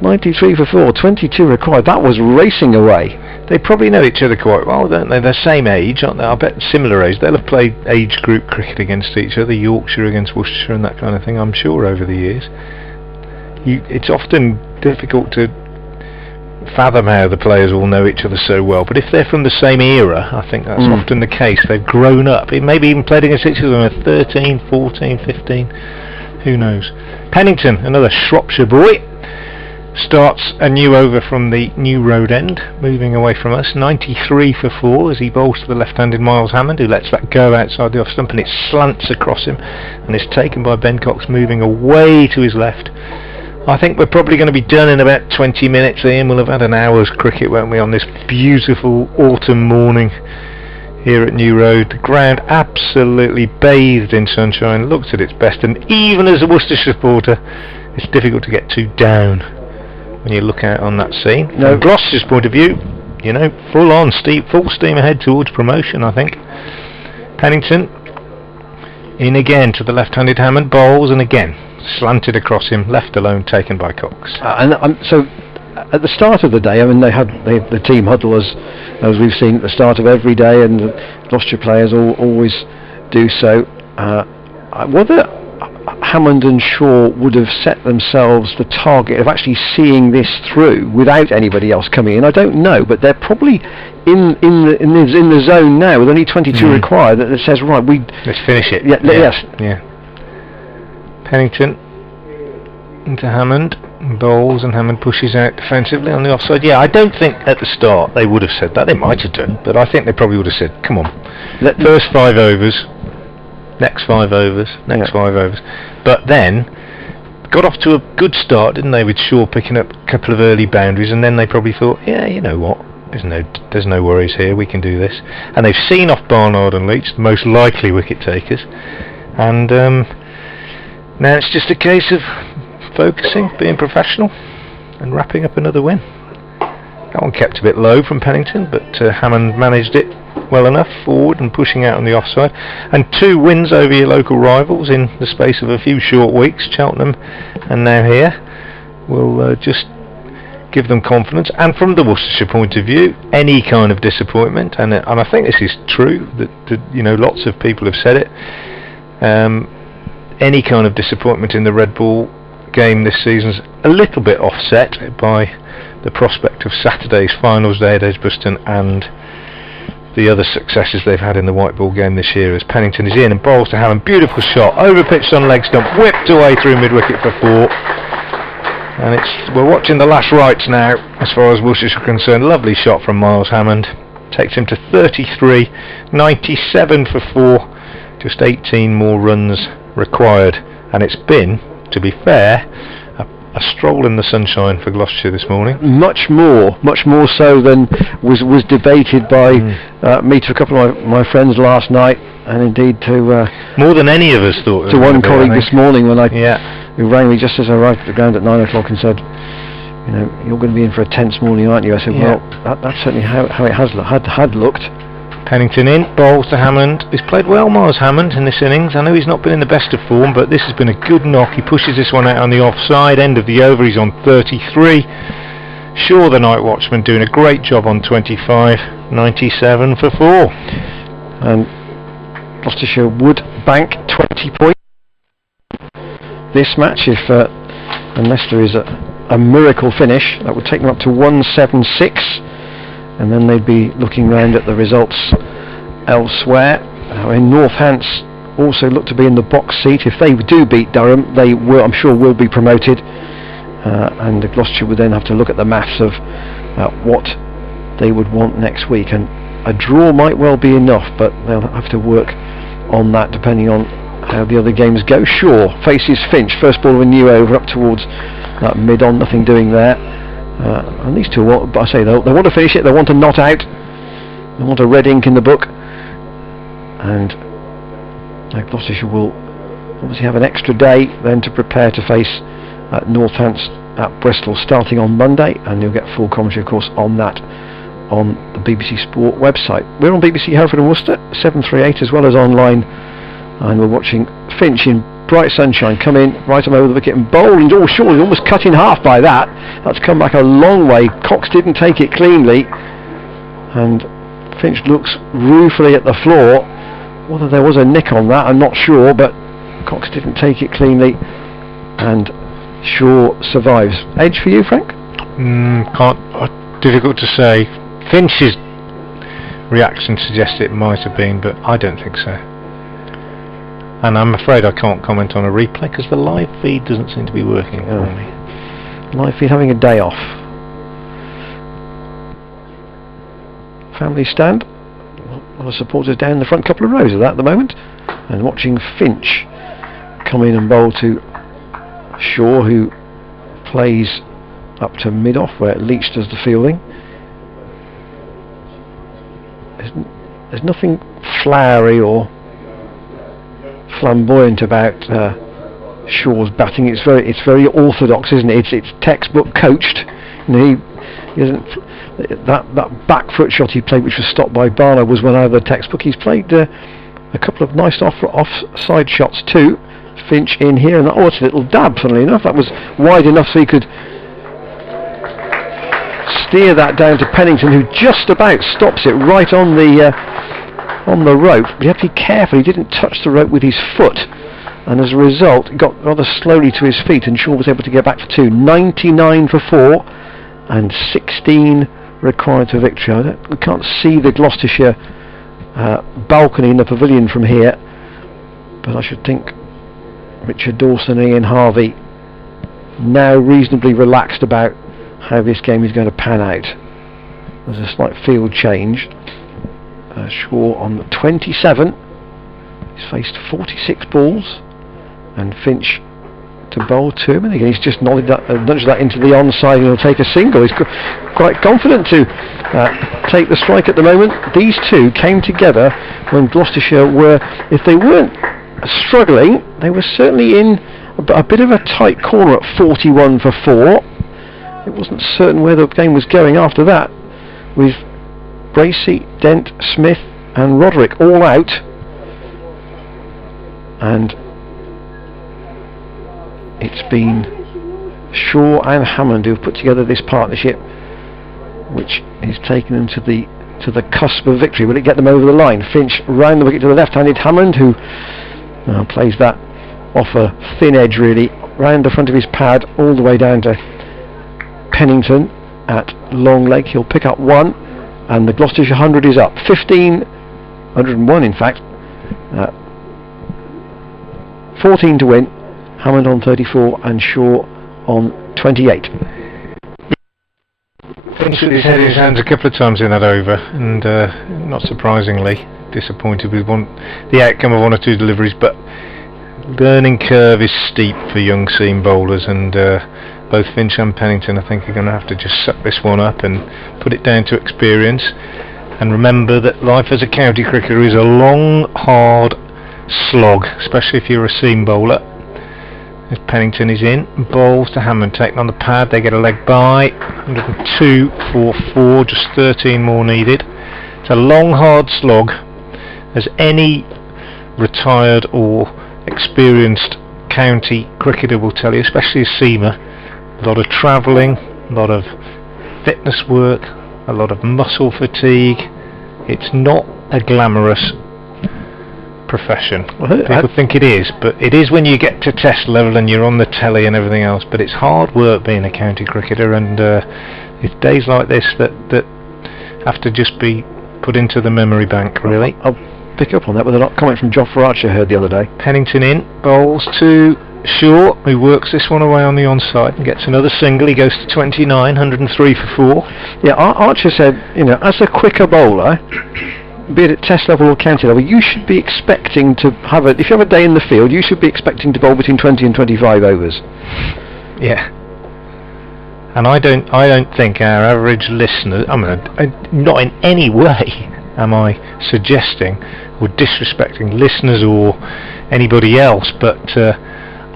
93 for 4, 22 required. That was racing away. They probably know each other quite well, don't they? They're same age, aren't they? I bet similar age. They'll have played age group cricket against each other, Yorkshire against Worcestershire and that kind of thing, I'm sure, over the years. It's often difficult to fathom how the players all know each other so well, but if they're from the same era, I think that's often the case. They've grown up, maybe even played against each other when they're 13, 14, 15, who knows. Pennington, another Shropshire boy, starts a new over from the New Road end, moving away from us. 93 for 4 as he bowls to the left-handed Miles Hammond, who lets that go outside the off stump, and it slants across him and is taken by Ben Cox, moving away to his left. I think we're probably going to be done in about 20 minutes, Ian. We'll have had an hour's cricket, won't we, on this beautiful autumn morning here at New Road. The ground absolutely bathed in sunshine, looks at its best, and even as a Worcestershire supporter, it's difficult to get too down when you look out on that scene. From Gloucestershire's point of view, full steam ahead towards promotion, I think. Pennington in again to the left-handed Hammond, bowls, and again slanted across him, left alone, taken by Cox. So at the start of the day, I mean, they had the team huddle as we've seen at the start of every day, and the Gloucestershire players always do so. Whether Hammond and Shaw would have set themselves the target of actually seeing this through without anybody else coming in, I don't know, but they're probably in the zone now with only 22 required that says, right, let's finish it. Yes. Pennington into Hammond, bowls, and Hammond pushes out defensively on the offside. I don't think at the start they would have said that. They might have done, but I think they probably would have said, come on, first 5 overs, next 5 overs, next 5 overs. But then got off to a good start, didn't they, with Shaw picking up a couple of early boundaries, and then they probably thought, you know what, there's no worries here, we can do this. And they've seen off Barnard and Leach, the most likely wicket takers, and now it's just a case of focusing, being professional, and wrapping up another win. That one kept a bit low from Pennington, but Hammond managed it well enough, forward and pushing out on the offside. And 2 wins over your local rivals in the space of a few short weeks, Cheltenham and now here, will just give them confidence. And from the Worcestershire point of view, any kind of disappointment, and I think this is true, that lots of people have said it, any kind of disappointment in the red ball game this season's a little bit offset by the prospect of Saturday's finals day at Edgbaston and the other successes they've had in the white ball game this year, as Pennington is in and bowls to Hammond. Beautiful shot, over pitched on leg stump, whipped away through mid-wicket for 4. And we're watching the last rights now as far as Worcestershire are concerned. Lovely shot from Miles Hammond, takes him to 33, 97 for 4, just 18 more runs required, and it's been, to be fair, a stroll in the sunshine for Gloucestershire this morning. Much more so than was debated by me to a couple of my friends last night, and indeed to more than any of us thought. To one colleague this morning when who rang me just as I arrived at the ground at 9 o'clock and said, you're going to be in for a tense morning, aren't you? I said, well, that's certainly how it had looked. Pennington in, bowls to Hammond. He's played well, Miles Hammond, in this innings. I know he's not been in the best of form, but this has been a good knock. He pushes this one out on the offside, end of the over, he's on 33. Shaw, the night watchman, doing a great job on 25, 97 for 4. And Gloucestershire would bank 20 points this match, unless there is a miracle finish. That would take them up to 176. and then they'd be looking round at the results elsewhere. In Northants also look to be in the box seat. If they do beat Durham, they will, I'm sure, will be promoted, and Gloucestershire would then have to look at the maths of what they would want next week, and a draw might well be enough, but they'll have to work on that depending on how the other games go. Shaw faces Finch, first ball of a new over up towards that mid-on, nothing doing there, and these two want, but I say they want to finish it, they want a not out, they want a red ink in the book, and Gloucestershire will obviously have an extra day then to prepare to face Northants at Bristol starting on Monday, and you'll get full commentary of course on that on the BBC Sport website. We're on BBC Hereford and Worcester 738 as well as online, and we're watching Finch in bright sunshine come in, right him over the wicket and bowl, and Shaw is almost cut in half by that. That's come back a long way. Cox didn't take it cleanly, and Finch looks ruefully at the floor. Whether there was a nick on that I'm not sure, but Cox didn't take it cleanly, and Shaw survives. Edge for you, Frank? Difficult to say. Finch's reaction suggests it might have been, but I don't think so. And I'm afraid I can't comment on a replay because the live feed doesn't seem to be working for me. Live feed having a day off. Family stand. A lot of supporters down the front couple of rows of that at the moment, and watching Finch come in and bowl to Shaw, who plays up to mid-off where Leach does the fielding. There's nothing flowery or flamboyant about Shaw's batting. It's very orthodox, isn't it? It's textbook coached. You know, he isn't that back foot shot he played, which was stopped by Barlow, was one out of the textbook. He's played a couple of nice offside shots too. Finch in here, and it's a little dab, funnily enough. That was wide enough so he could steer that down to Pennington, who just about stops it right on the rope. But you have to be careful, he didn't touch the rope with his foot, and as a result it got rather slowly to his feet, and Shaw was able to get back for 2. 99 for 4 and 16 required for victory. We can't see the Gloucestershire balcony in the pavilion from here, but I should think Richard Dawson and Ian Harvey now reasonably relaxed about how this game is going to pan out. There's a slight field change. Shaw on 27. He's faced 46 balls, and Finch to bowl to him, and again he's just nudged that into the onside, and he'll take a single. He's quite confident to take the strike at the moment. These two came together when Gloucestershire were, if they weren't struggling, they were certainly in a bit of a tight corner at 41 for 4. It wasn't certain where the game was going after that, with Bracey, Dent, Smith and Roderick all out, and it's been Shaw and Hammond who have put together this partnership, which is taking them to the cusp of victory. Will it get them over the line? Finch round the wicket to the left-handed Hammond, who plays that off a thin edge really, round the front of his pad all the way down to Pennington at long leg. He'll pick up 1, and the Gloucestershire 100 is up. 101 in fact. 14 to win. Hammond on 34 and Shaw on 28. Finch with his head in his hands a couple of times in that over, and not surprisingly disappointed with the outcome of 1 or 2 deliveries, but learning curve is steep for young seam bowlers, and both Finch and Pennington I think are going to have to just suck this one up and put it down to experience, and remember that life as a county cricketer is a long, hard slog, especially if you're a seam bowler. As Pennington is in, bowls to Hammond, taken on the pad, they get a leg by, 102 for 4, just 13 more needed. It's a long, hard slog, as any retired or experienced county cricketer will tell you, especially a seamer. A lot of travelling, a lot of fitness work, a lot of muscle fatigue. It's not a glamorous profession. People think it is, but it is when you get to test level and you're on the telly and everything else, but it's hard work being a county cricketer, and it's days like this that have to just be put into the memory bank, really. I'll pick up on that with a comment from Joffre Archer I heard the other day. Pennington in, bowls to Shaw, who works this one away on the onside and gets another single. He goes to 29, 103 for 4. Yeah, Archer said, as a quicker bowler, be it at test level or county level, you should be expecting to have if you have a day in the field, you should be expecting to bowl between 20 and 25 overs. Yeah. And I don't think our average listener, not in any way am I suggesting or disrespecting listeners or anybody else, but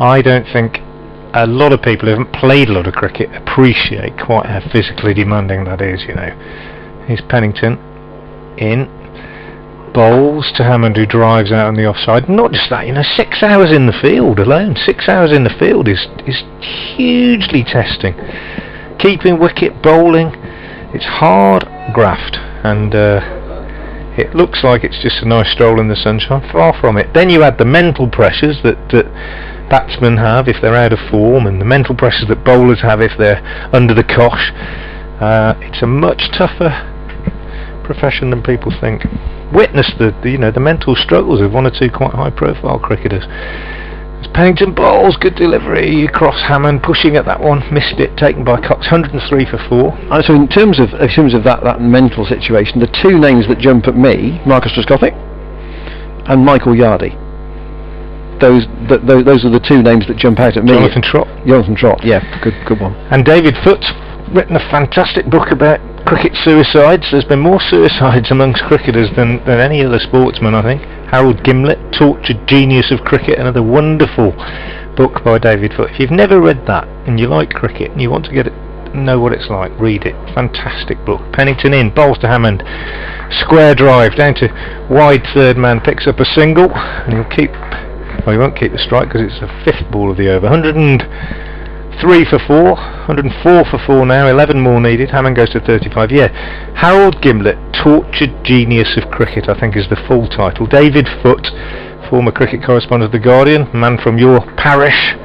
I don't think a lot of people who haven't played a lot of cricket appreciate quite how physically demanding that is, Here's Pennington in, bowls to Hammond, who drives out on the offside. Not just that, 6 hours in the field alone. 6 hours in the field is hugely testing. Keeping wicket, bowling, it's hard graft, and it looks like it's just a nice stroll in the sunshine. Far from it. Then you add the mental pressures that batsmen have if they're out of form, and the mental pressures that bowlers have if they're under the cosh. It's a much tougher profession than people think. Witness the mental struggles of one or two quite high-profile cricketers. As Pennington bowls, good delivery across Hammond, pushing at that one, missed it, taken by Cox, 103 for 4. So in terms of that mental situation, the two names that jump at me, Marcus Trescothick and Michael Yardy. Those are the two names that jump out at me. Jonathan Trott, yeah, good one. And David Foote, written a fantastic book about cricket suicides. There's been more suicides amongst cricketers than any other sportsman, I think. Harold Gimlet, Tortured Genius of Cricket, another wonderful book by David Foote. If you've never read that and you like cricket and you want to know what it's like, read it. Fantastic book. Pennington in, bowls to Hammond, square drive down to wide third man, picks up a single, and he won't keep the strike because it's the 5th ball of the over. 103 for 4, 104 for 4 now, 11 more needed. Hammond goes to 35. Yeah, Harold Gimlet, Tortured Genius of Cricket, I think is the full title. David Foote, former cricket correspondent of The Guardian, man from your parish,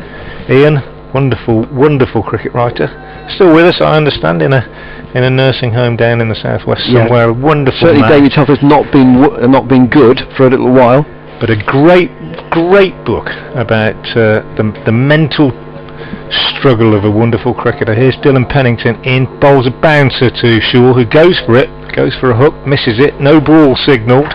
Ian, wonderful cricket writer. Still with us, I understand, in a nursing home down in the southwest somewhere. A wonderful certainly man. David Telford's not been good for a little while, but a great book about the mental struggle of a wonderful cricketer. Here's Dylan Pennington in, bowls a bouncer to Shaw, who goes for a hook, misses it, no ball signalled,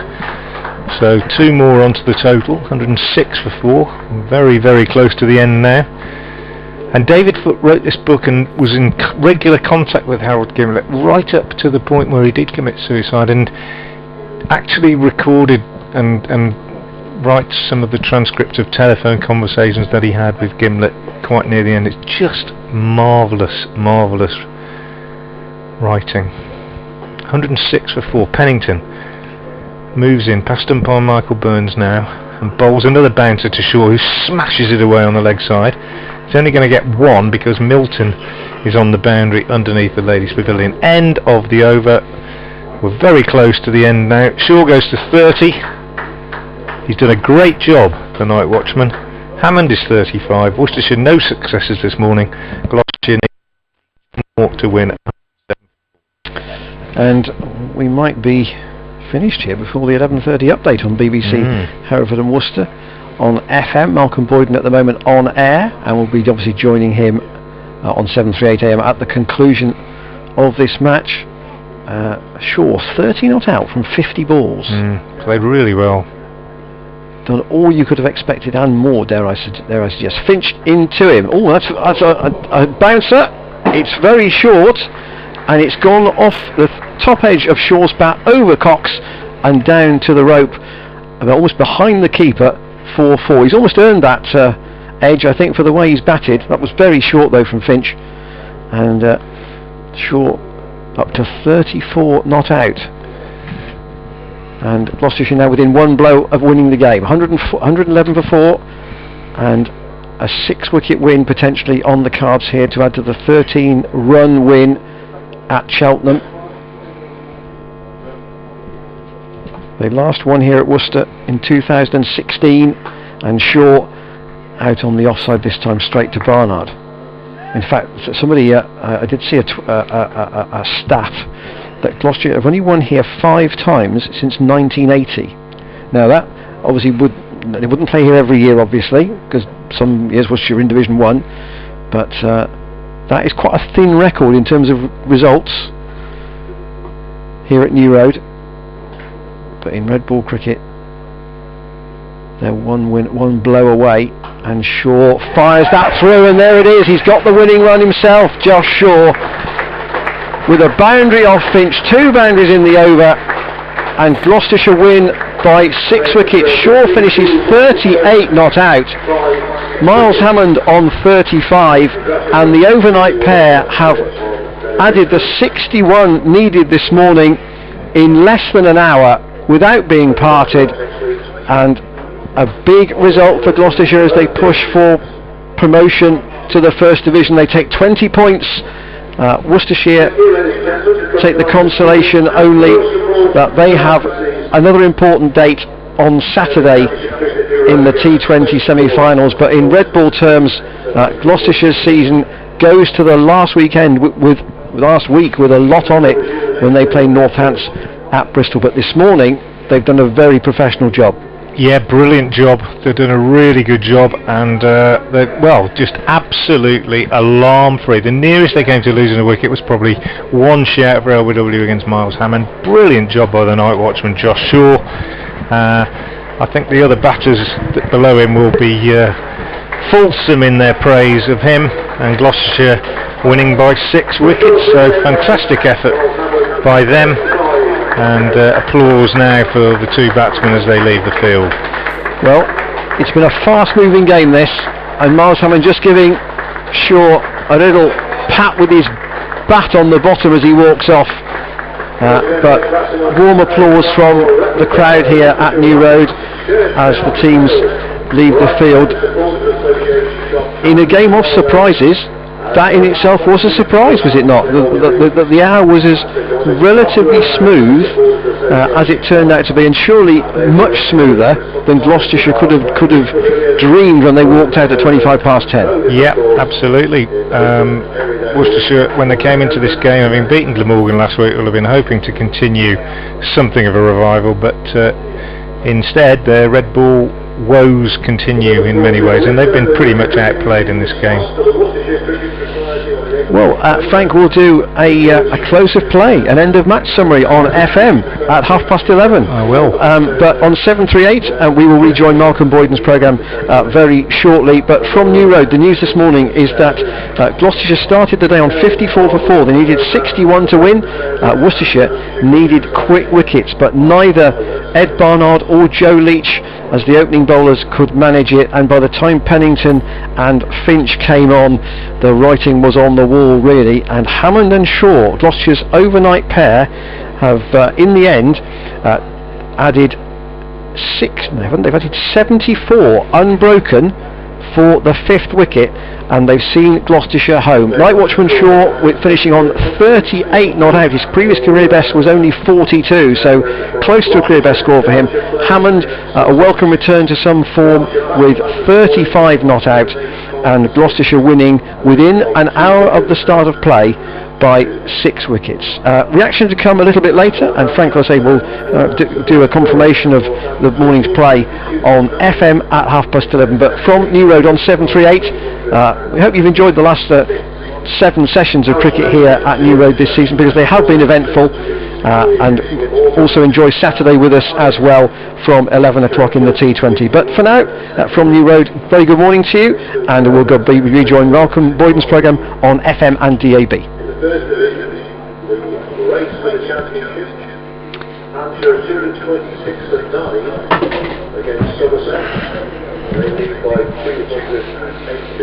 so 2 more onto the total, 106 for 4, very, very close to the end now. And David Foote wrote this book and was in regular contact with Harold Gimlet right up to the point where he did commit suicide, and actually recorded and writes some of the transcripts of telephone conversations that he had with Gimlet quite near the end. It's just marvellous writing. 106 for 4. Pennington moves in past umpire Michael Burns now and bowls another bouncer to Shaw, who smashes it away on the leg side. He's only going to get 1 because Milton is on the boundary underneath the ladies' pavilion. End of the over. We're very close to the end now. Shaw goes to 30. He's done a great job, the night watchman. Hammond is 35. Worcestershire no successes this morning. Gloucestershire needs more to win. And we might be finished here before the 11:30 update on BBC Hereford and Worcester on FM. Malcolm Boyden at the moment on air, and we'll be obviously joining him on 7:38 AM at the conclusion of this match. Shaw 30 not out from 50 balls. Played really well. Done all you could have expected and more, dare I suggest. Finch into him. Oh, that's a bouncer. It's very short, and it's gone off the top edge of Shaw's bat over Cox and down to the rope, almost behind the keeper. 4-4. He's almost earned that edge, I think, for the way he's batted. That was very short though from Finch, and Shaw up to 34 not out. And Gloucestershire now within 1 blow of winning the game. 111 for 4, and a 6-wicket win potentially on the cards here to add to the 13-run win at Cheltenham. They last won here at Worcester in 2016, and Shaw out on the offside this time, straight to Barnard. In fact, somebody I did see a stat that Gloucestershire have only won here 5 times since 1980. Now that obviously they wouldn't play here every year, obviously, because some years Worcestershire in Division 1, but that is quite a thin record in terms of results here at New Road. But in red ball cricket, they're one blow away, and Shaw fires that through, and there it is. He's got the winning run himself, Josh Shaw, with a boundary off Finch, 2 boundaries in the over, and Gloucestershire win by 6 wickets. Shaw finishes 38 not out, Miles Hammond on 35, and the overnight pair have added the 61 needed this morning in less than an hour without being parted, and a big result for Gloucestershire as they push for promotion to the First Division. They take 20 points. Worcestershire take the consolation only that they have another important date on Saturday in the T20 semi-finals, but in red ball terms, Gloucestershire's season goes to the last weekend with a lot on it when they play Northants at Bristol. But this morning they've done a very professional job. Yeah, brilliant job. They've done a really good job, and they're just absolutely alarm-free. The nearest they came to losing a wicket was probably 1 shout for LBW against Miles Hammond. Brilliant job by the night watchman Josh Shaw. I think the other batters below him will be fulsome in their praise of him, and Gloucestershire winning by 6 wickets. So fantastic effort by them. And applause now for the 2 batsmen as they leave the field. Well, it's been a fast-moving game this, and Miles Hammond just giving Shaw a little pat with his bat on the bottom as he walks off. But warm applause from the crowd here at New Road as the teams leave the field. In a game of surprises, that in itself was a surprise, was it not? The hour was as relatively smooth as it turned out to be, and surely much smoother than Gloucestershire could have dreamed when they walked out at 25 past 10. Yeah, absolutely. Worcestershire, when they came into this game, having beaten Glamorgan last week, will have been hoping to continue something of a revival, but instead their red ball woes continue in many ways, and they've been pretty much outplayed in this game. Well, Frank will do a close of play, an end of match summary on FM at 11:30. I will. But on 738 we will rejoin Malcolm Boyden's programme very shortly. But from New Road, the news this morning is that Gloucestershire started the day on 54 for 4. They needed 61 to win. Worcestershire needed quick wickets, but neither Ed Barnard or Joe Leach as the opening bowlers could manage it, and by the time Pennington and Finch came on, the writing was on the wall really, and Hammond and Shaw, Gloucestershire's overnight pair, have in the end added 74 unbroken for the 5th wicket, and they've seen Gloucestershire home. Night watchman Shaw with finishing on 38 not out. His previous career best was only 42, so close to a career best score for him. Hammond a welcome return to some form with 35 not out, and Gloucestershire winning within an hour of the start of play by 6 wickets. Reaction to come a little bit later, and Frank, I say, will do a confirmation of the morning's play on FM at 11:30. But from New Road on 738, we hope you've enjoyed the last 7 sessions of cricket here at New Road this season, because they have been eventful, and also enjoy Saturday with us as well from 11 o'clock in the T20. But for now, from New Road, very good morning to you, and we'll rejoin Malcolm Boyden's programme on FM and DAB. First Division, we will race for the championship, and you're 226 for 9 against Somerset. They lead by 380.